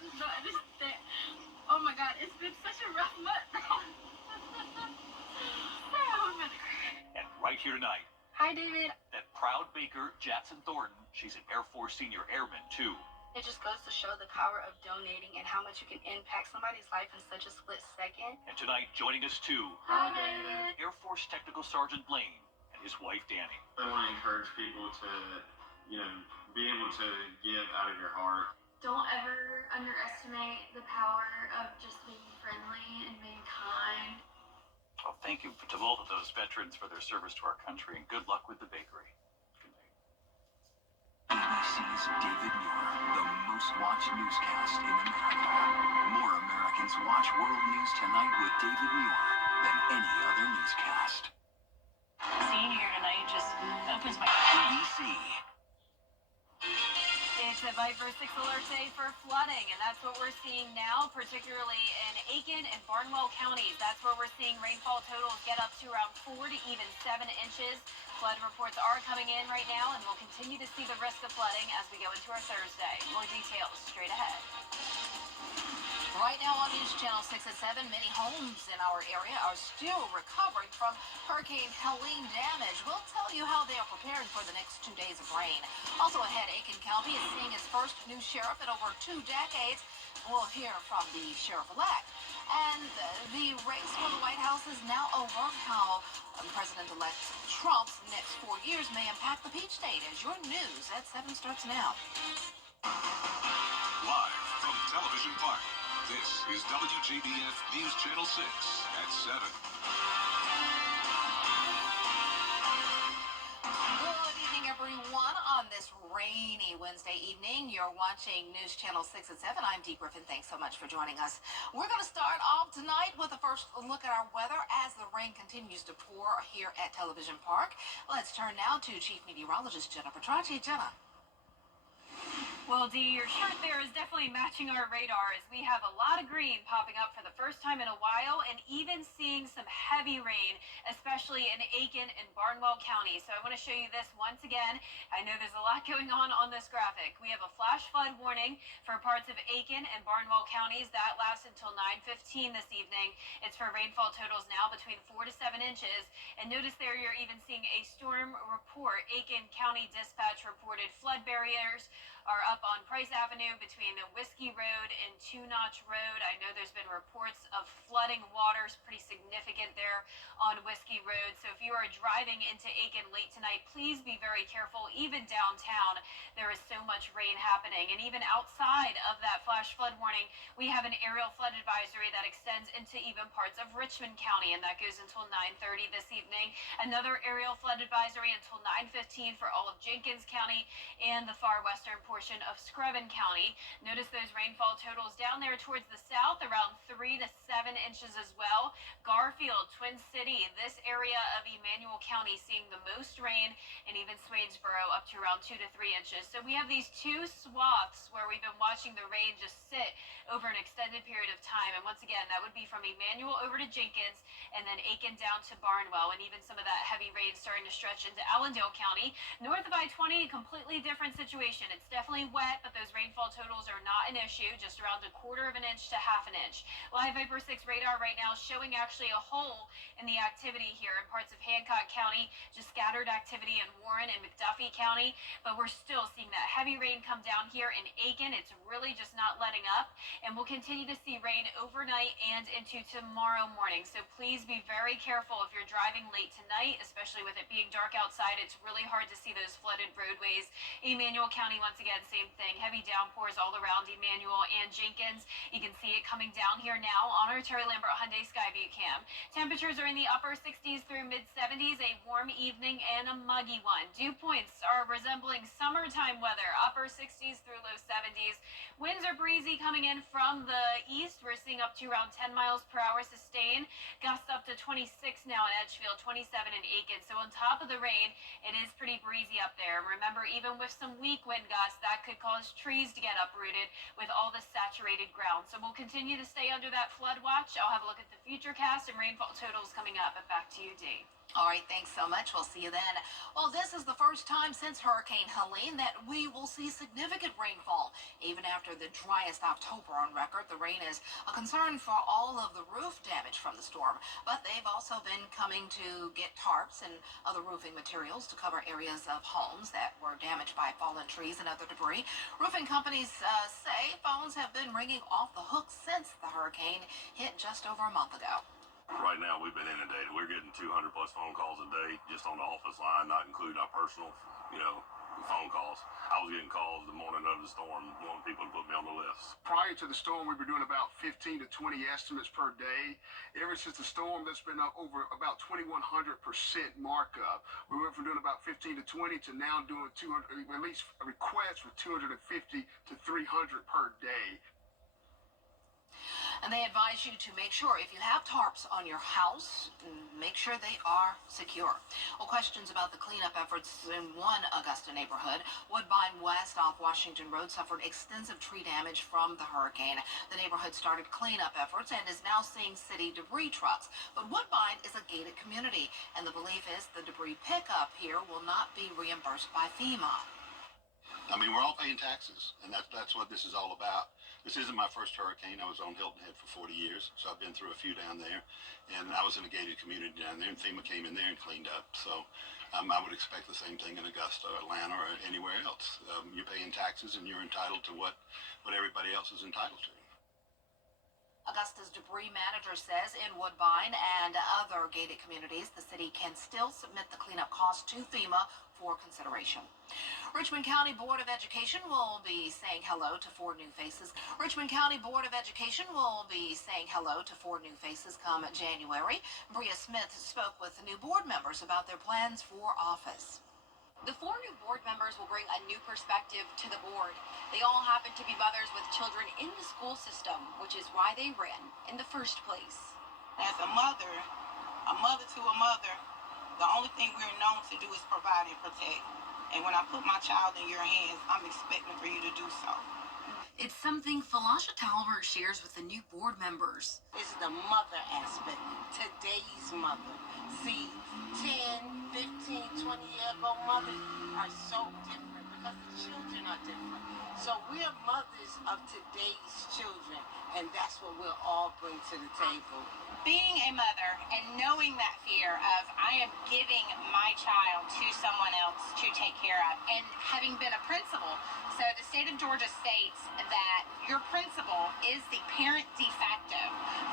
don't understand. Oh my God, it's been such a rough month. And right here tonight, Hi, David. that proud Baker, Jackson Thornton, she's an Air Force senior airman, too. It just goes to show the power of donating and how much you can impact somebody's life in such a split second. And tonight, joining us, too, Hi, David. Air Force Technical Sergeant Blaine and his wife, Danny. I want to encourage people to, be able to give out of your heart. Don't ever underestimate the power of just being friendly and being kind. Well, thank you to both of those veterans for their service to our country, and good luck with the bakery. Good night. ABC's David Muir, the most watched newscast in America. More Americans watch World News Tonight with David Muir than any other newscast. Seeing you here tonight just opens my... ABC. It's a Viper 6 alert day for flooding, and that's what we're seeing now, particularly in Aiken and Barnwell counties. That's where we're seeing rainfall totals get up to around 4 to even 7 inches. Flood reports are coming in right now, and we'll continue to see the risk of flooding as we go into our Thursday. More details straight ahead. Right now on News Channel 6 and 7, many homes in our area are still recovering from Hurricane Helene damage. We'll tell you how they are preparing for the next 2 days of rain. Also ahead, Aiken County is seeing its first new sheriff in over 2 decades. We'll hear from the sheriff-elect. And the race for the White House is now over. How President-elect Trump's next 4 years may impact the Peach State. As your news at 7 starts now. Live from Television Park, this is WJBF News Channel 6 at 7. Good evening, everyone. On this rainy Wednesday evening, you're watching News Channel 6 and 7. I'm Dee Griffin. Thanks so much for joining us. We're going to start off tonight with a first look at our weather as the rain continues to pour here at Television Park. Let's turn now to Chief Meteorologist Jenna Petracci. Jenna. Well, Dee, your shirt there is definitely matching our radar as we have a lot of green popping up for the first time in a while and even seeing some heavy rain, especially in Aiken and Barnwell County. So I want to show you this once again. I know there's a lot going on this graphic. We have a flash flood warning for parts of Aiken and Barnwell counties. That lasts until 9:15 this evening. It's for rainfall totals now between 4 to 7 inches. And notice there you're even seeing a storm report. Aiken County Dispatch reported flood barriers are up on Price Avenue between Whiskey Road and Two Notch Road. I know there's been reports of flooding waters pretty significant there on Whiskey Road. So if you are driving into Aiken late tonight, please be very careful. Even downtown, there is so much rain happening. And even outside of that flash flood warning, we have an aerial flood advisory that extends into even parts of Richmond County, and that goes until 9:30 this evening. Another aerial flood advisory until 9:15 for all of Jenkins County and the far western portion of Screven County. Notice those rainfall totals down there towards the south, around 3 to 7 inches as well. Garfield, Twin City, this area of Emmanuel County seeing the most rain, and even Swainsboro up to around 2 to 3 inches. So we have these two swaths where we've been watching the rain just sit over an extended period of time. And once again, that would be from Emmanuel over to Jenkins, and then Aiken down to Barnwell, and even some of that heavy rain starting to stretch into Allendale County. North of I-20, a completely different situation. It's definitely wet, but those rainfall totals are not an issue, just around 1/4 of an inch to 1/2 inch. Live Viper 6 radar right now showing actually a hole in the activity here in parts of Hancock County, just scattered activity in Warren and McDuffie County, but we're still seeing that heavy rain come down here in Aiken. It's really just not letting up, and we'll continue to see rain overnight and into tomorrow morning. So please be very careful if you're driving late tonight, especially with it being dark outside. It's really hard to see those flooded roadways. Emmanuel County, once again, same thing. Heavy downpours all around Emmanuel and Jenkins. You can see it coming down here now on our Terry Lambert Hyundai Skyview cam. Temperatures are in the upper 60s through mid-70s, a warm evening and a muggy one. Dew points are resembling summertime weather, upper 60s through low 70s. Winds are breezy coming in from the east. We're seeing up to around 10 miles per hour sustained. Gusts up to 26 now in Edgefield, 27 in Aiken. So on top of the rain, it is pretty breezy up there. Remember, even with some weak wind gusts, that could cause trees to get uprooted with all the saturated saturated ground. So we'll continue to stay under that flood watch. I'll have a look at the futurecast and rainfall totals coming up. But back to you, Dee. All right, thanks so much. We'll see you then. Well, this is the first time since Hurricane Helene that we will see significant rainfall. Even after the driest October on record, the rain is a concern for all of the roof damage from the storm. But they've also been coming to get tarps and other roofing materials to cover areas of homes that were damaged by fallen trees and other debris. Roofing companies say phones have been ringing off the hook since the hurricane hit just over a month ago. Right now, we've been inundated. We're getting 200 plus phone calls a day just on the office line, not including our personal, phone calls. I was getting calls the morning of the storm, wanting people to put me on the list. Prior to the storm, we were doing about 15 to 20 estimates per day. Ever since the storm, that's been up over about 2,100% markup. We went from doing about 15 to 20 to now doing 200, at least requests for 250 to 300 per day. And they advise you to make sure if you have tarps on your house, make sure they are secure. Well, questions about the cleanup efforts in one Augusta neighborhood, Woodbine West off Washington Road, suffered extensive tree damage from the hurricane. The neighborhood started cleanup efforts and is now seeing city debris trucks. But Woodbine is a gated community, and the belief is the debris pickup here will not be reimbursed by FEMA. I mean, we're all paying taxes, and that's what this is all about. This isn't my first hurricane. I was on Hilton Head for 40 years, so I've been through a few down there. And I was in a gated community down there, and FEMA came in there and cleaned up. So I would expect the same thing in Augusta or Atlanta or anywhere else. You're paying taxes, and you're entitled to what everybody else is entitled to. Augusta's debris manager says in Woodbine and other gated communities, the city can still submit the cleanup costs to FEMA for consideration. Richmond County Board of Education will be saying hello to 4 new faces. Richmond County Board of Education will be saying hello to 4 new faces come January. Bria Smith spoke with the new board members about their plans for office. The 4 new board members will bring a new perspective to the board. They all happen to be mothers with children in the school system, which is why they ran in the first place. As a mother to a mother, the only thing we're known to do is provide and protect. And when I put my child in your hands, I'm expecting for you to do so. It's something Falasha Talbert shares with the new board members. It's the mother aspect, today's mother. See, 10, 15, 20-year-old mothers are so different because the children are different. So we're mothers of today's children, and that's what we'll all bring to the table. Being a mother and knowing that fear of I am giving my child to someone else to take care of, and having been a principal, so the state of Georgia states that your principal is the parent de facto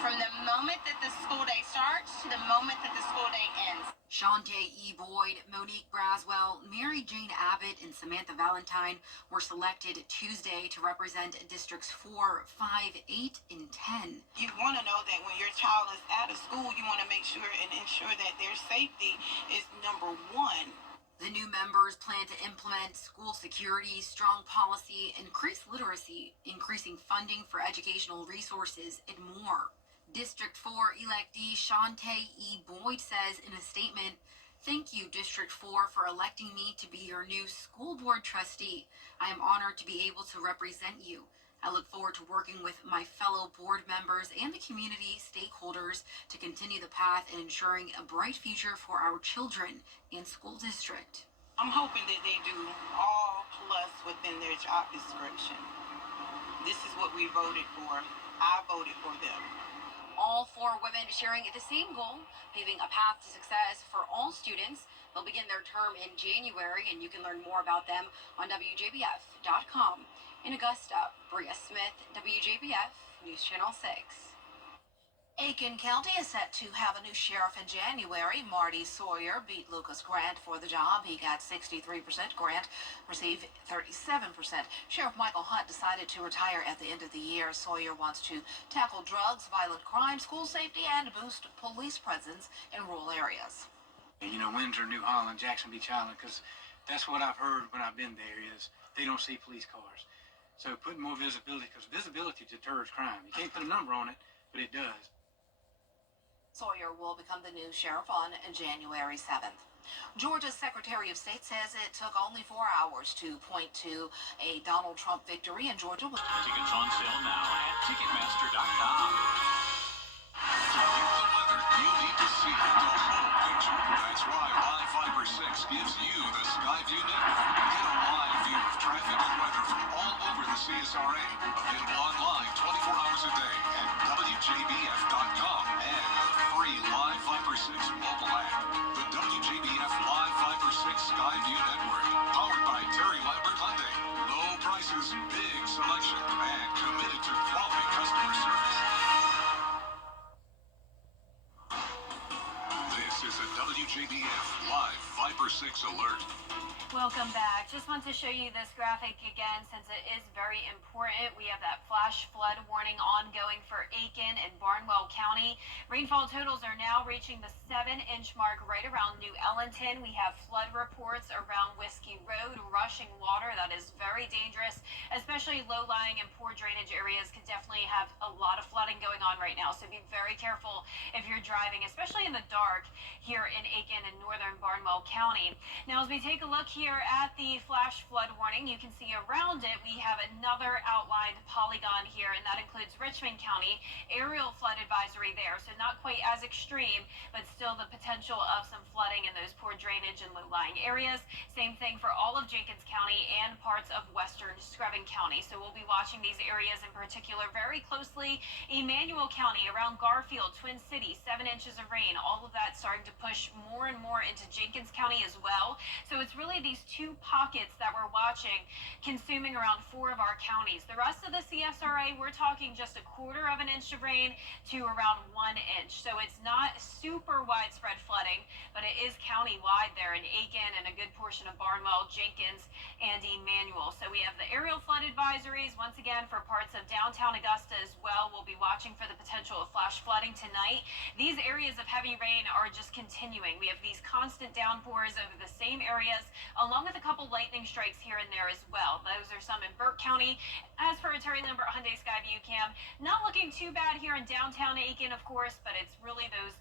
from the moment that the school day starts to the moment that the school day ends. Shantae E. Boyd, Monique Braswell, Mary Jane Abbott, and Samantha Valentine were selected Tuesday to represent Districts 4, 5, 8, and 10. You want to know that when your child is out of school, you want to make sure and ensure that their safety is number one. The new members plan to implement school security, strong policy, increased literacy, increasing funding for educational resources, and more. District 4 electee Shantae E. Boyd says in a statement, "Thank you, District 4, for electing me to be your new school board trustee. I am honored to be able to represent you. I look forward to working with my fellow board members and the community stakeholders to continue the path and ensuring a bright future for our children and school district." I'm hoping that they do all plus within their job description. This is what we voted for. I voted for them. All 4 women sharing the same goal, paving a path to success for all students. They'll begin their term in January, and you can learn more about them on WJBF.com. In Augusta, Bria Smith, WJBF News Channel 6. Aiken County is set to have a new sheriff in January. Marty Sawyer beat Lucas Grant for the job. He got 63%. Grant received 37%. Sheriff Michael Hunt decided to retire at the end of the year. Sawyer wants to tackle drugs, violent crime, school safety, and boost police presence in rural areas. Windsor, New Holland, Jackson Beach Island, because that's what I've heard when I've been there is they don't see police cars. So putting more visibility, because visibility deters crime. You can't put a number on it, but it does. Sawyer will become the new sheriff on January 7th. Georgia's Secretary of State says it took only 4 hours to point to a Donald Trump victory in Georgia. Tickets on sale now. Ticketmaster.com. To get the weather, you need to see the whole picture. That's why Live Fiber 6 gives you the Skyview network. Get a live view of traffic and weather from all over the CSRA. Available online 24 hours a day at WJBF.com and the free Live Fiber 6 mobile app. The WJBF Live Fiber 6 Skyview network. Powered by Terry Lambert Hyundai. Low prices, big selection, and committed to quality customer service. This is a WJBF Live Fiber 6 alert. Welcome back. Just want to show you this graphic again since it is very important. We have that flash flood warning ongoing for Aiken and Barnwell County. Rainfall totals are now reaching the 7-inch mark right around New Ellington. We have flood reports around Whiskey Road, rushing water. That is very dangerous, especially low-lying and poor drainage areas could definitely have a lot of flooding going on right now. So be very careful if you're driving, especially in the dark here in Aiken and northern Barnwell County. Now, as we take a look here at the flash flood warning, you can see around it we have another outlined polygon here, and that includes Richmond County. Aerial flood advisory there, so not quite as extreme, but still the potential of some flooding in those poor drainage and low-lying areas. Same thing for all of Jenkins County and parts of western Screven County. So we'll be watching these areas in particular very closely. Emmanuel County, around Garfield, Twin Cities, 7 inches of rain. All of that starting to push more and more into Jenkins County as well. So it's really these two pockets that we're watching consuming around 4 of our counties. The rest of the CSRA, we're talking just 1/4 of an inch of rain to around 1 inch. So it's not super widespread flooding, but it is county-wide there in Aiken and a good portion of Barnwell, Jenkins, and Emmanuel. So we have the aerial flood advisories once again for parts of downtown Augusta as well. We'll be watching for the potential of flash flooding tonight. These areas of heavy rain are just continuing. We have these constant downpours over the same areas, along with a couple lightning strikes here and there as well. Those are some in Burke County. As for a Terry Lambert Hyundai Skyview cam, not looking too bad here in downtown Aiken, of course, but it's really those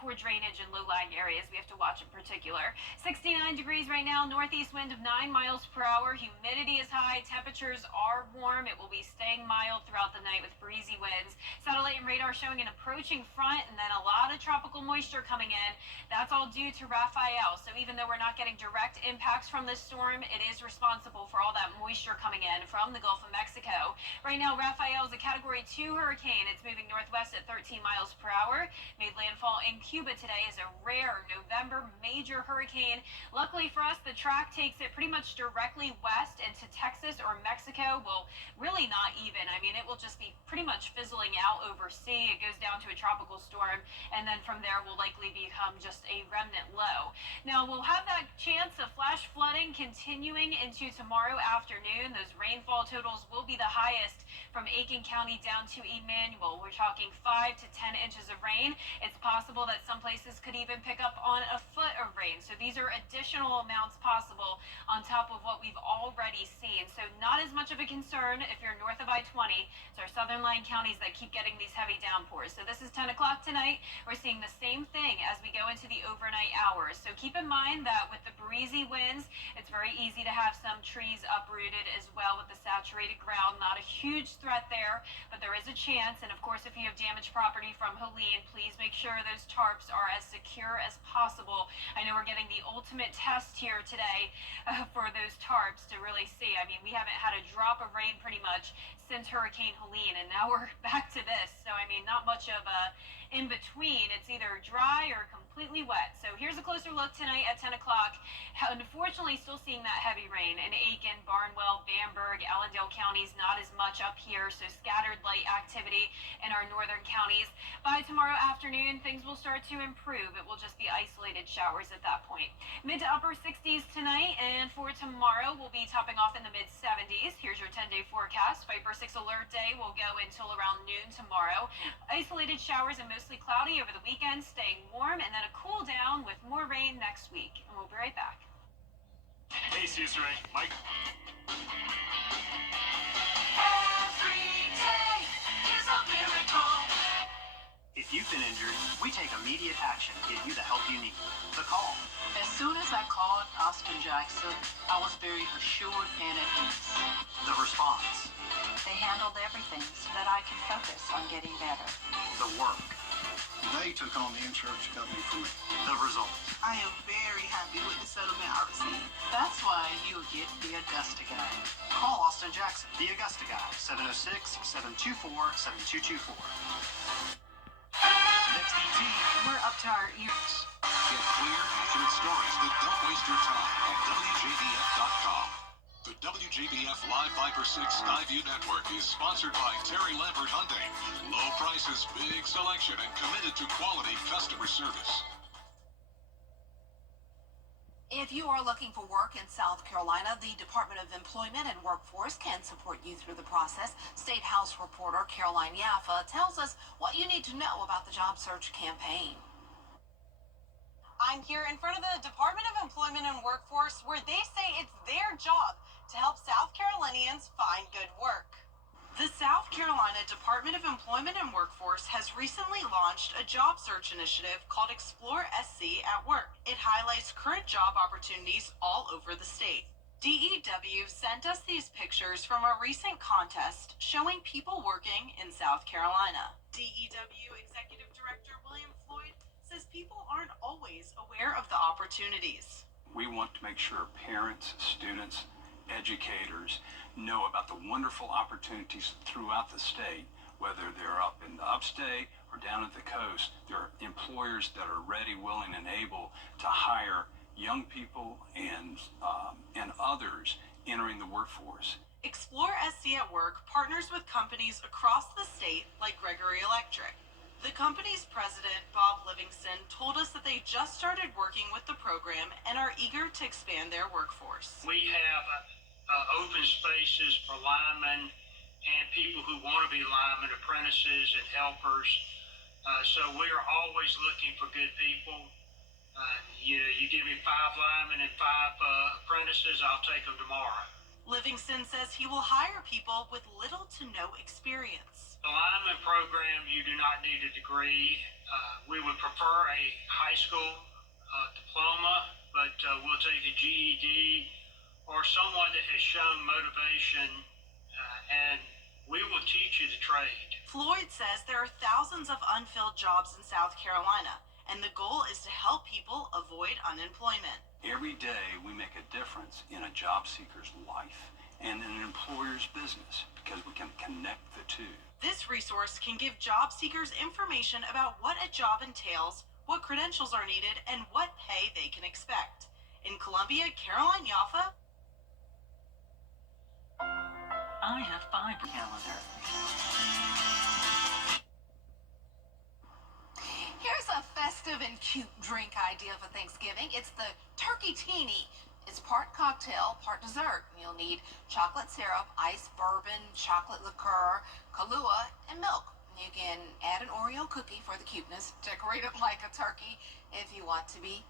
poor drainage and low-lying areas we have to watch in particular. 69 degrees right now, northeast wind of 9 miles per hour. Humidity is high. Temperatures are warm. It will be staying mild throughout the night with breezy winds. Satellite and radar showing an approaching front and then a lot of tropical moisture coming in. That's all due to Raphael. So even though we're not getting direct impacts from this storm, it is responsible for all that moisture coming in from the Gulf of Mexico. Right now, Raphael is a Category 2 hurricane. It's moving northwest at 13 miles per hour. Made landfall in Cuba today as a rare November major hurricane. Luckily for us, the track takes it pretty much directly west into Texas or Mexico. Well, really not even. I mean, it will just be pretty much fizzling out over sea. It goes down to a tropical storm, and then from there will likely become just a remnant low. Now, we'll have that chance of flash flooding continuing into tomorrow afternoon. Those rainfall totals will be the highest from Aiken County down to Emmanuel. We're talking 5 to 10 inches of rain. It's possible that some places could even pick up on a foot of rain. So these are additional amounts possible on top of what we've already seen. So not as much of a concern if you're north of I-20. It's our southern line counties that keep getting these heavy downpours. So this is 10 o'clock tonight. We're seeing the same thing as we go into the overnight hours. So keep in mind that with the breezy winds, it's very easy to have some trees uprooted as well with the saturated ground. Not a huge threat there, but there is a chance. And of course, if you have damaged property from Helene, please make sure those tarps are as secure as possible. I know we're getting the ultimate test here today for those tarps to really see. I mean, we haven't had a drop of rain pretty much since Hurricane Helene, and now we're back to this. So, I mean, not much of a in between. It's either dry or completely wet. So here's a closer look tonight at 10 o'clock. Unfortunately, still seeing that heavy rain in Aiken, Barnwell, Bamberg, Allendale counties. Not as much up here, so scattered light activity in our northern counties. By tomorrow afternoon, things will start to improve. It will just be isolated showers at that point. Mid to upper 60s tonight, and for tomorrow, we'll be topping off in the mid 70s. Here's your 10-day forecast. Viper 6 alert day will go until around noon tomorrow. Isolated showers and mostly cloudy over the weekend, staying warm, and then a cool down with more rain next week. And we'll be right back. Hey, CSRA, Mike. Every day is a miracle. If you've been injured, we take immediate action to get you the help you need. The call. As soon as I called Austin Jackson, I was very assured and at ease. The response. They handled everything so that I can focus on getting better. The work. They took on the insurance company for me. The result. I am very happy with the settlement I received. That's why you get the Augusta guy. Call Austin Jackson, the Augusta guy, 706-724-7224. Next ET, We're up to our ears. get clear, accurate stories that don't waste your time at WJBF.com. The WJBF Live Viper 6 Skyview Network is sponsored by Terry Lambert Hyundai. Low prices, big selection, and committed to quality customer service. If you are looking for work in South Carolina, the Department of Employment and Workforce can support you through the process. State House reporter Caroline Yaffa tells us what you need to know about the job search campaign. I'm here in front of the Department of Employment and Workforce, where they say it's their job to help South Carolinians find good work. The South Carolina Department of Employment and Workforce has recently launched a job search initiative called Explore SC at Work. It highlights current job opportunities all over the state. DEW sent us these pictures from a recent contest showing people working in South Carolina. DEW Executive Director William Floyd says people aren't always aware of the opportunities. We want to make sure parents, students, educators know about the wonderful opportunities throughout the state, whether they're up in the upstate or down at the coast. There are employers that are ready, willing, and able to hire young people and others entering the workforce. Explore SC at Work partners with companies across the state like Gregory Electric. The company's president, Bob Livingston, told us that they just started working with the program and are eager to expand their workforce. We have open spaces for linemen and people who want to be linemen, apprentices and helpers. So we are always looking for good people. You give me 5 linemen and 5 apprentices, I'll take them tomorrow. Livingston says he will hire people with little to no experience. The lineman program, you do not need a degree. We would prefer a high school diploma, but we'll take a GED or someone that has shown motivation, and we will teach you the trade. Floyd says there are thousands of unfilled jobs in South Carolina, and the goal is to help people avoid unemployment. Every day we make a difference in a job seeker's life and in an employer's business because we can connect the two. This resource can give job seekers information about what a job entails, what credentials are needed, and what pay they can expect. In Columbia, Caroline Yaffa. I have 5 calendar. Here's a festive and cute drink idea for Thanksgiving. It's the Turkey Teeny. It's part cocktail, part dessert. You'll need chocolate syrup, iced bourbon, chocolate liqueur, Kahlua, and milk. You can add an Oreo cookie for the cuteness, decorate it like a turkey if you want to be,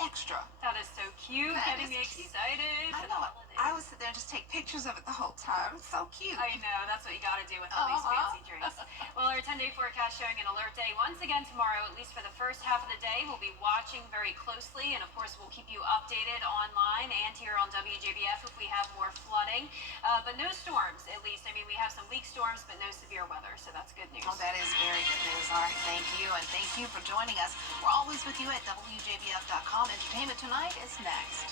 extra. That is so cute. That Getting me is cute. excited. I know it. I would sit there and just take pictures of it the whole time. It's so cute. I know. That's what you got to do with all these fancy drinks. Well, our 10-day forecast showing an alert day once again tomorrow, at least for the first half of the day. We'll be watching very closely, and of course, we'll keep you updated online and here on WJBF if we have more flooding. But no storms, at least. I mean, we have some weak storms, but no severe weather, so that's good news. Oh, that is very good news. All right, thank you, and thank you for joining us. We're always with you at WJBF.com. Entertainment Tonight is next.